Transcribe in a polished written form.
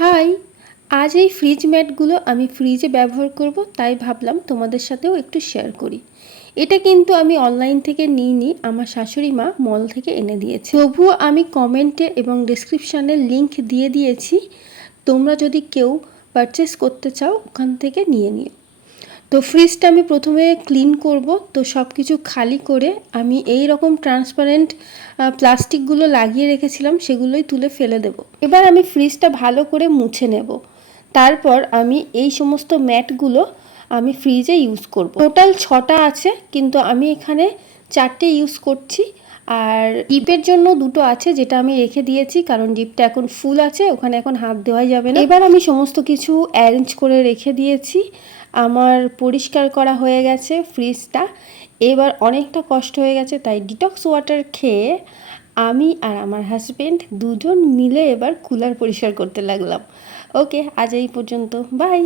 High, আজ এই fridge ম্যাটগুলো আমি ফ্রিজে ব্যবহার করব, তাই ভাবলাম তোমাদের সাথেও একটু শেয়ার করি। এটা কিন্তু আমি অনলাইন থেকে নিইনি, আমার শাশুড়ি মা মল থেকে এনে দিয়েছে। তবুও আমি কমেন্টে এবং ডেসক্রিপশানে লিংক দিয়ে দিয়েছি, তোমরা যদি কেউ পারচেস করতে চাও ওখান থেকে নিয়ে নিও। তো ফ্রিজটা আমি প্রথমে ক্লিন করব। তো সব কিছু খালি করে আমি এই রকম ট্রান্সপারেন্ট প্লাস্টিকগুলো লাগিয়ে রেখেছিলাম, সেগুলোই তুলে ফেলে দেব। এবার আমি ফ্রিজটা ভালো করে মুছে নেব। তারপর আমি এই সমস্ত ম্যাটগুলো আমি ফ্রিজে ইউজ করব। টোটাল 6টা আছে, কিন্তু আমি এখানে 4টে ইউজ করছি। আর ডিপের জন্য 2টো আছে, যেটা আমি রেখে দিয়েছি, কারণ ডিপটা এখন ফুল আছে, ওখানে এখন হাত দেওয়া যাবে না। এবার আমি সমস্ত কিছু অ্যারেঞ্জ করে রেখে দিয়েছি। আমার পরিষ্কার করা হয়ে গেছে ফ্রিজটা। এবার অনেকটা কষ্ট হয়ে গেছে, তাই ডিটক্স ওয়াটার খেয়ে আমি আর আমার হাজব্যান্ড দুজন মিলে এবার কুলার পরিষ্কার করতে লাগলাম। ওকে, আজ এই পর্যন্ত, বাই।